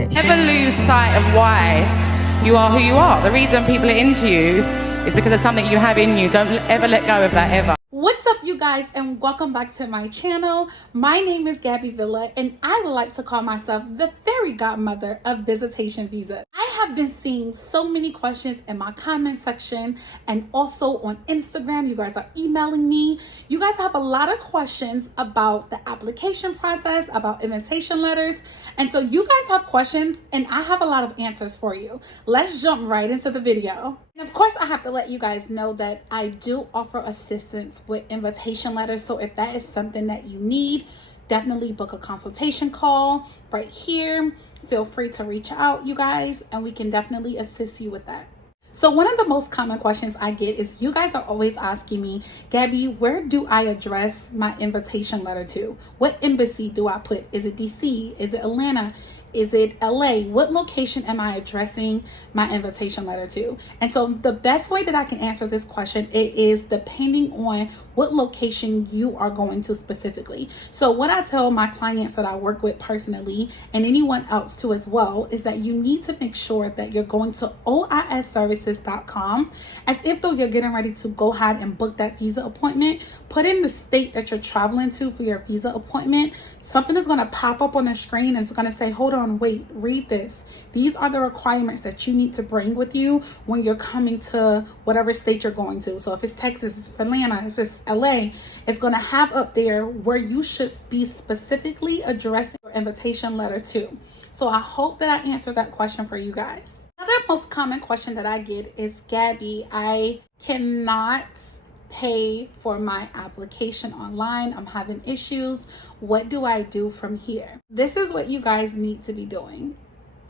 it. Never lose sight of why you are who you are. The reason people are into you is because of something you have in you. Don't ever let go of that, ever. What's up, you guys, and welcome back to my channel. My name is Gabby Villa, and I would like to call myself the fairy godmother of Visitation Visa. I have been seeing so many questions in my comment section and also on Instagram. You guys are emailing me. You guys have a lot of questions about the application process, about invitation letters. And so you guys have questions and I have a lot of answers for you. Let's jump right into the video. And of course, I have to let you guys know that I do offer assistance with invitation letters. So if that is something that you need, definitely book a consultation call right here. Feel free to reach out, you guys, and we can definitely assist you with that. So one of the most common questions I get is you guys are always asking me, Gabby, where do I address my invitation letter to? What embassy do I put? Is it DC? Is it Atlanta? Is it LA? What location am I addressing my invitation letter to? And so the best way that I can answer this question, it is depending on what location you are going to specifically. So what I tell my clients that I work with personally, and anyone else too as well, is that you need to make sure that you're going to oisservices.com as if though you're getting ready to go ahead and book that visa appointment. Put in the state that you're traveling to for your visa appointment. Something is going to pop up on the screen and it's going to say, hold on, wait, read this. These are the requirements that you need to bring with you when you're coming to whatever state you're going to. So if it's Texas, if it's Atlanta, if it's LA, it's going to have up there where you should be specifically addressing your invitation letter to. So I hope that I answered that question for you guys. Another most common question that I get is, Gabby, I cannot pay for my application online. I'm having issues. What do I do from here? This is what you guys need to be doing.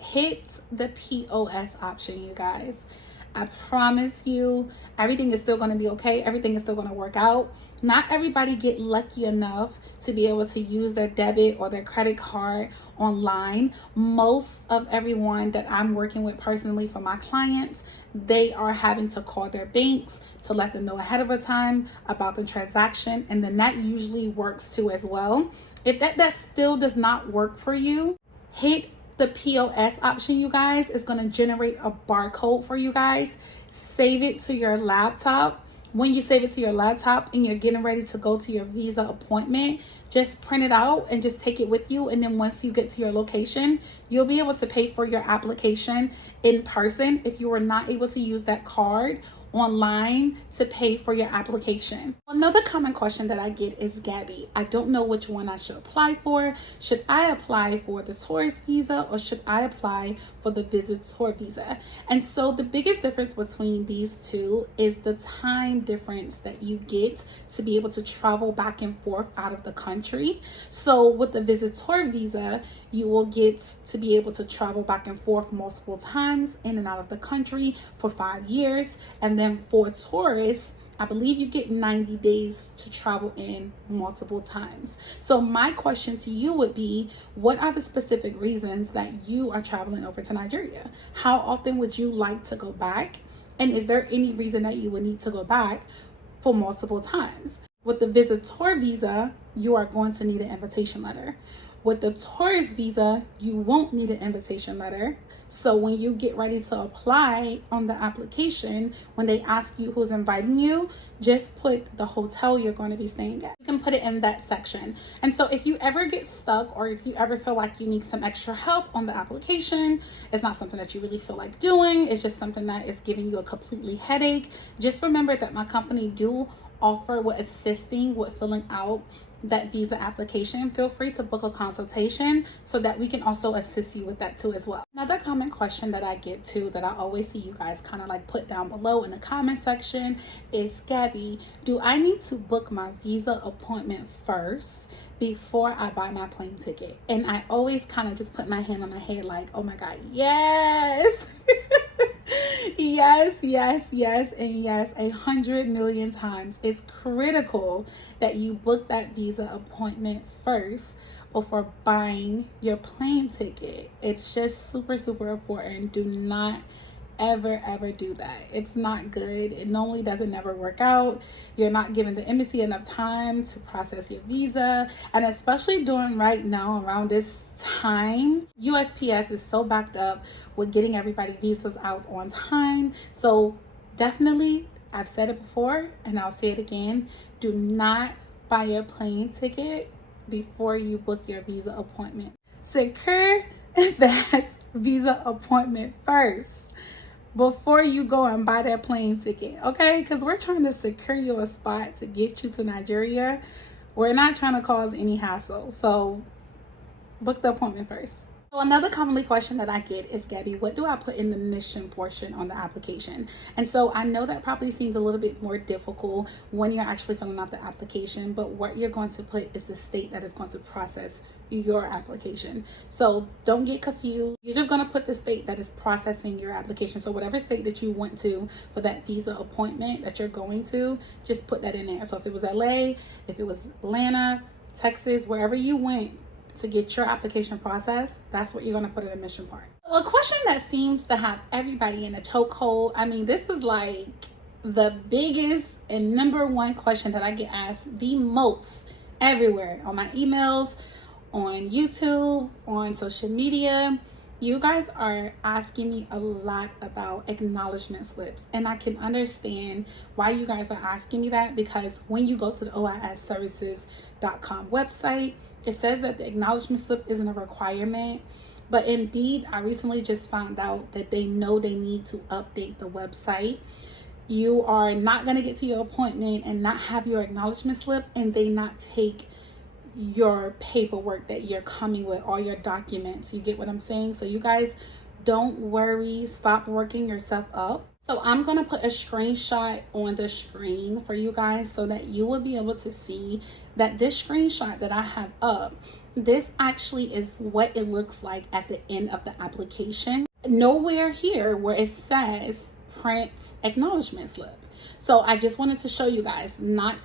Hit the POS option, you guys. I promise you, everything is still going to be okay. Everything is still going to work out. Not everybody get lucky enough to be able to use their debit or their credit card online. Most of everyone that I'm working with personally for my clients, they are having to call their banks to let them know ahead of a time about the transaction. And then that usually works too as well. If that still does not work for you, hit the POS option, you guys. Is going to generate a barcode for you guys. Save it to your laptop. When you save it to your laptop and you're getting ready to go to your visa appointment, just print it out and just take it with you. And then once you get to your location, you'll be able to pay for your application in person if you were not able to use that card online to pay for your application. Another common question that I get is, Gabby, I don't know which one I should apply for. Should I apply for the tourist visa or should I apply for the visitor visa? And so the biggest difference between these two is the time difference that you get to be able to travel back and forth out of the country. So with the visitor visa, you will get to be able to travel back and forth multiple times in and out of the country for 5 years. And then for tourists, I believe you get 90 days to travel in multiple times. So my question to you would be, what are the specific reasons that you are traveling over to Nigeria? How often would you like to go back? And is there any reason that you would need to go back for multiple times? With the visitor visa, you are going to need an invitation letter. With the tourist visa, you won't need an invitation letter. So when you get ready to apply on the application, when they ask you who's inviting you, just put the hotel you're going to be staying at. You can put it in that section. And so if you ever get stuck or if you ever feel like you need some extra help on the application, it's not something that you really feel like doing, it's just something that is giving you a completely headache, just remember that my company do offer with assisting with filling out that visa application. Feel free to book a consultation so that we can also assist you with that too as well. Another common question that I get to, that I always see you guys kind of like put down below in the comment section, is, Gabby, do I need to book my visa appointment first before I buy my plane ticket? And I always kind of just put my hand on my head like, oh my God, yes. Yes, yes, yes, and yes, 100 million times. It's critical that you book that visa appointment first before buying your plane ticket. It's just super, super important. Do not ever do that. It's not good. It normally doesn't never work out. You're not giving the embassy enough time to process your visa. And especially during right now, around this time, USPS is so backed up with getting everybody visas out on time. So definitely, I've said it before and I'll say it again, do not buy your plane ticket before you book your visa appointment. Secure that visa appointment first before you go and buy that plane ticket, okay? Because we're trying to secure you a spot to get you to Nigeria. We're not trying to cause any hassle, so book the appointment first. So another commonly question that I get is, Gabby, what do I put in the mission portion on the application? And so I know that probably seems a little bit more difficult when you're actually filling out the application, but what you're going to put is the state that is going to process your application. So don't get confused. You're just going to put the state that is processing your application. So whatever state that you went to for that visa appointment that you're going to, just put that in there. So if it was LA, if it was Atlanta, Texas, wherever you went to get your application processed, that's what you're going to put in the mission part. So a question that seems to have everybody in a chokehold, I mean, this is like the biggest and number one question that I get asked the most everywhere, on my emails, on YouTube, on social media. You guys are asking me a lot about acknowledgement slips, and I can understand why you guys are asking me that, because when you go to the oisservices.com website, it says that the acknowledgement slip isn't a requirement, but indeed, I recently just found out that they know they need to update the website. You are not going to get to your appointment and not have your acknowledgement slip, and they not take your paperwork that you're coming with, all your documents. You get what I'm saying? So you guys, don't worry. Stop working yourself up. So I'm going to put a screenshot on the screen for you guys so that you will be able to see that this screenshot that I have up, this actually is what it looks like at the end of the application. Nowhere here where it says print acknowledgement slip. So I just wanted to show you guys,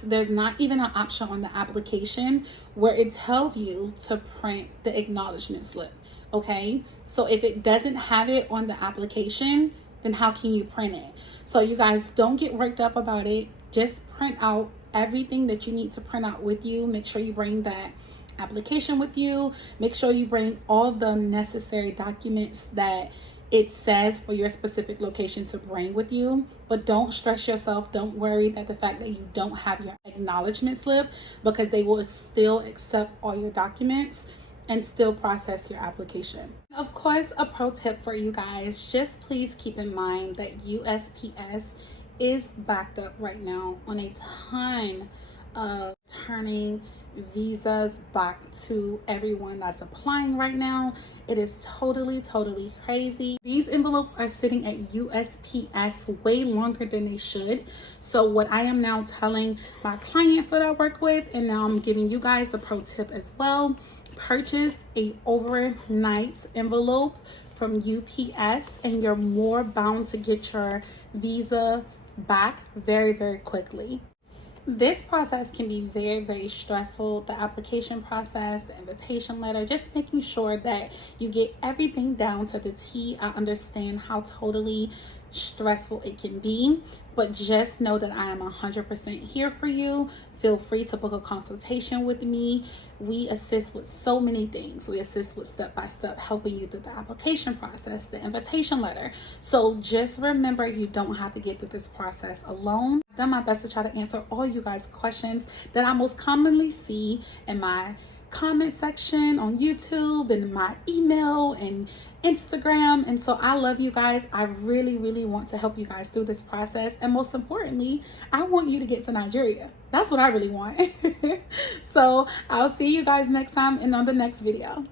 there's not even an option on the application where it tells you to print the acknowledgement slip. Okay, so if it doesn't have it on the application, then how can you print it? So you guys, don't get worked up about it. Just print out everything that you need to print out with you. Make sure you bring that application with you. Make sure you bring all the necessary documents that it says for your specific location to bring with you. But don't stress yourself. Don't worry that the fact that you don't have your acknowledgement slip, because they will still accept all your documents and still process your application. Of course, a pro tip for you guys, just please keep in mind that USPS is backed up right now on a ton of turning visas back to everyone that's applying right now. It is totally crazy. These envelopes are sitting at USPS way longer than they should. So what I am now telling my clients that I work with, and now I'm giving you guys the pro tip as well, purchase a overnight envelope from UPS and you're more bound to get your visa back very quickly. This process can be very stressful. The application process, the invitation letter, just making sure that you get everything down to the T. I understand how totally stressful it can be, but just know that I am 100% here for you. Feel free to book a consultation with me. We assist with so many things. We assist with step-by-step helping you through the application process, the invitation letter. So just remember, you don't have to get through this process alone. I've done my best to try to answer all you guys' questions that I most commonly see in my comment section on YouTube and my email and Instagram. And so I love you guys. I really want to help you guys through this process. And most importantly, I want you to get to Nigeria. That's what I really want. So I'll see you guys next time and on the next video.